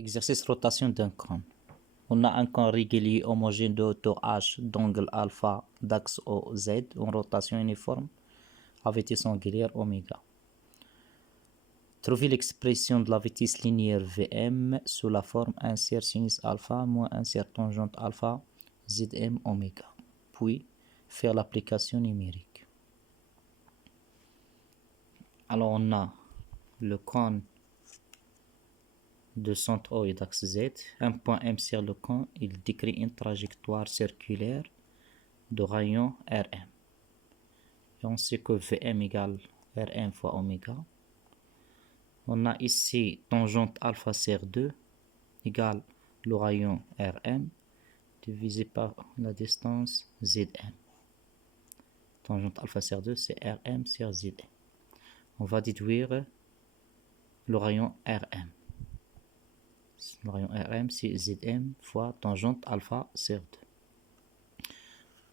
Exercice rotation d'un cône. On a un cône régulier homogène de hauteur h d'angle alpha d'axe OZ en rotation uniforme à vitesse angulaire oméga. Trouvez l'expression de la vitesse linéaire Vm sous la forme 1 tiers sinus alpha moins 1 tiers tangente alpha Zm oméga. Puis faire l'application numérique. Alors on a le cône de centre O et d'axe Z. Un point M sur le cône, il décrit une trajectoire circulaire de rayon Rm. Et on sait que Vm égale Rm fois oméga. On a ici tangente alpha sur 2 égale le rayon Rm divisé par la distance Zm. Tangente alpha sur 2 c'est Rm sur Zm. On va déduire le rayon Rm. Le rayon Rm c'est Zm fois tangente alpha sur 2.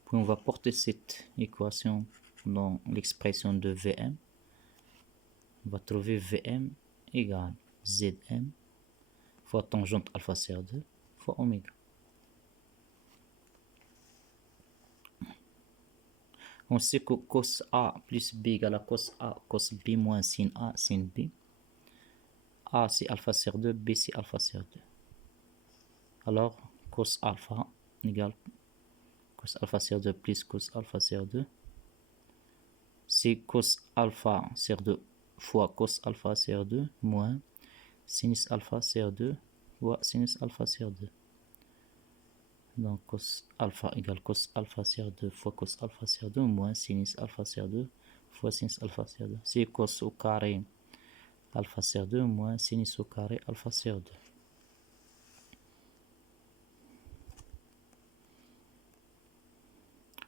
Puis on va porter cette équation dans l'expression de Vm. On va trouver Vm égale Zm fois tangente alpha sur 2 fois oméga. On sait que cos A plus B égale à cos A, cos B moins sin A, sin B. A c'est alpha sur 2, B c'est alpha sur 2. Alors, cos alpha égale cos alpha sur 2 plus cos alpha sur 2. C'est cos alpha sur 2 fois cos alpha sur 2 moins sinus alpha sur 2 fois sinus alpha sur 2. Donc cos alpha égale cos alpha sur 2 fois cos alpha sur 2 moins sinus alpha sur 2 fois sinus alpha sur 2. C'est cos au carré alpha sur 2 moins sinus au carré alpha sur 2.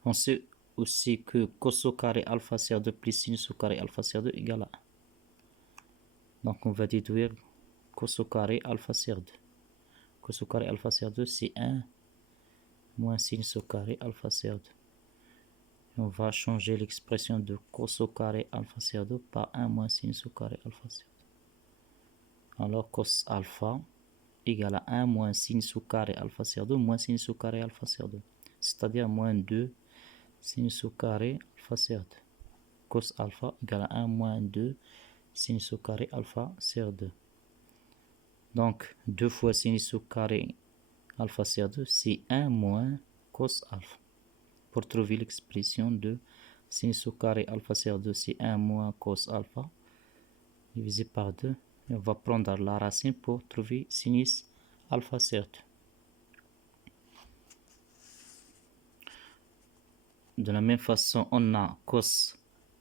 On sait aussi que cos au carré alpha sur 2 plus sinus au carré alpha sur 2 égale à 1. Donc on va déduire cos au carré alpha sur 2. Cos au carré alpha sur 2 c'est 1 moins sinus au carré alpha sur 2. Et on va changer l'expression de cos au carré alpha sur 2 par 1 moins sinus au carré alpha sur 2. Alors cos alpha égale à 1 moins sinus au carré alpha sur 2 moins sinus au carré alpha sur 2. C'est-à-dire moins 2 sinus au carré alpha sur 2. Cos alpha égale à 1 moins 2 sinus au carré alpha sur 2. Donc 2 fois sinus au carré alpha sur 2 c'est 1 moins cos alpha. Pour trouver l'expression de sinus au carré alpha sur 2 c'est 1 moins cos alpha divisé par 2. Et on va prendre la racine pour trouver sinus alpha sur 2. De la même façon, on a cos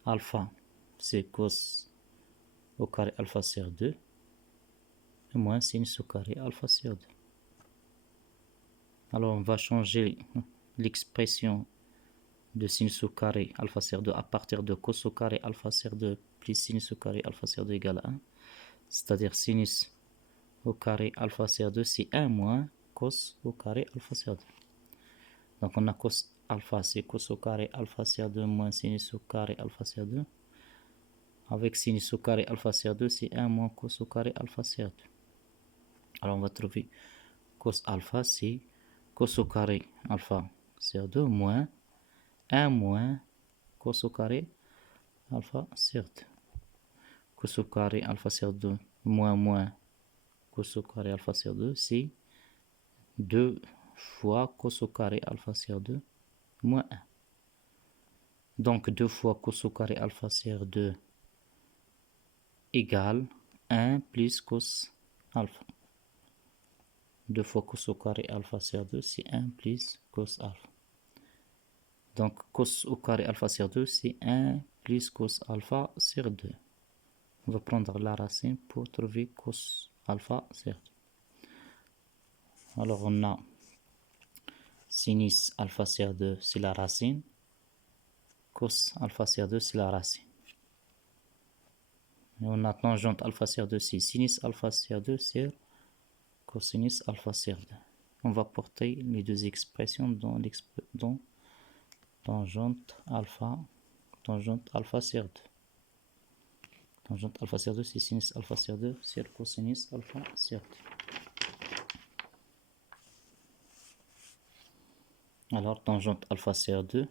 alpha, c'est cos au carré alpha sur 2, et moins sinus au carré alpha sur 2. Alors, on va changer l'expression de sinus au carré alpha sur 2 à partir de cos au carré alpha sur 2 plus sinus au carré alpha sur 2 égale à 1. C'est-à-dire sinus au carré alpha sur 2, c'est 1 moins cos au carré alpha sur 2. Donc, on a cos alpha, c'est cos au carré alpha sur 2 moins sinus au carré alpha sur 2. Avec sinus au carré alpha sur 2, c'est 1 moins cos au carré alpha sur 2. Alors, on va trouver cos alpha, c'est cos au carré alpha sur 2 moins 1 moins cos au carré alpha sur 2. Cos au carré alpha sur 2 moins cos au carré alpha sur 2, c'est 2 fois cos au carré alpha sur 2 moins 1. Donc 2 fois cos au carré alpha sur 2 égale 1 plus cos alpha. 2 fois cos au carré alpha sur 2 c'est 1 plus cos alpha. Donc cos au carré alpha sur 2 c'est 1 plus cos alpha sur 2. On va prendre la racine pour trouver cos alpha sur 2. Alors on a sinus alpha sur 2 c'est la racine. Cos alpha sur 2 c'est la racine. Et on a tangente alpha sur 2 c'est sinus alpha sur 2 sur cosinus alpha sur 2. On va porter les deux expressions dans tangente alpha sur 2. Tangente alpha sur 2 c'est sinus alpha sur 2 sur cosinus alpha sur 2. Alors, tangente alpha CR2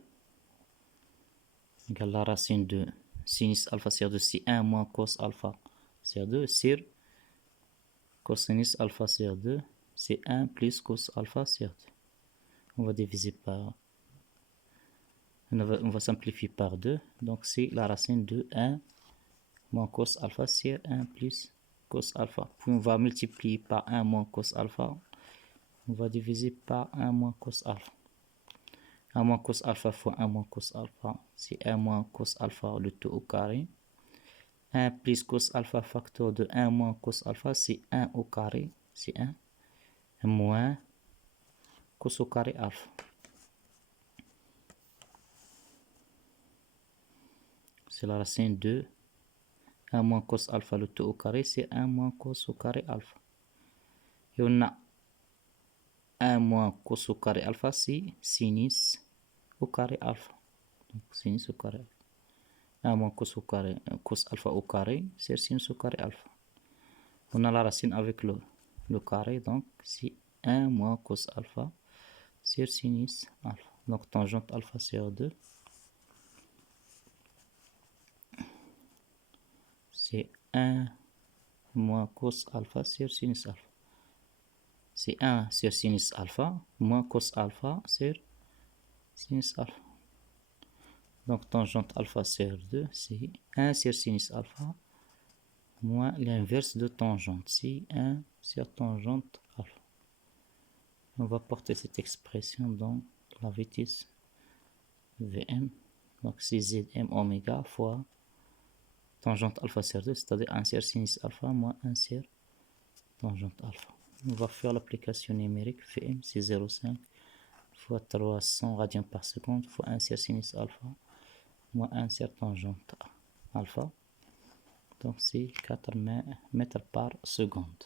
égale la racine de sinus alpha CR2, c'est 1 moins cos alpha CR2 sur cosinus alpha CR2, c'est 1 plus cos alpha CR2. On va diviser par... On va simplifier par 2. Donc, c'est la racine de 1 moins cos alpha sur 1 plus cos alpha. Puis, on va multiplier par 1 moins cos alpha. On va diviser par 1 moins cos alpha. 1 moins cos alpha fois 1 moins cos alpha, c'est 1 moins cos alpha le tout au carré. 1 plus cos alpha facteur de 1 moins cos alpha, c'est 1 au carré, c'est 1. Moins cos au carré alpha. C'est la racine de 1 moins cos alpha le tout au carré, c'est 1 moins cos au carré alpha. Et on a 1 moins cos au carré alpha, c'est sinus au carré alpha. Donc sinus au carré alpha. 1 moins cos au carré, cos alpha au carré, c'est sinus au carré alpha. On a la racine avec le carré, donc c'est 1 moins cos alpha sur sinus alpha. Donc tangente alpha CR2, c'est 1 moins cos alpha sur sinus alpha. C'est 1 sur sinus alpha moins cos alpha sur sinus alpha. Donc tangente alpha CR2, c'est 1 sur sinus alpha moins l'inverse de tangente, c'est 1 sur tangente alpha. On va porter cette expression dans la vitesse Vm. Donc c'est Zm oméga fois tangente alpha sur 2, c'est-à-dire 1 sur sinus alpha moins 1 sur tangente alpha. On va faire l'application numérique. Vm c'est 0,5 fois 300 radians par seconde fois 1 sur sinus alpha moins 1 sur tangente alpha. Donc c'est 4 mètres par seconde.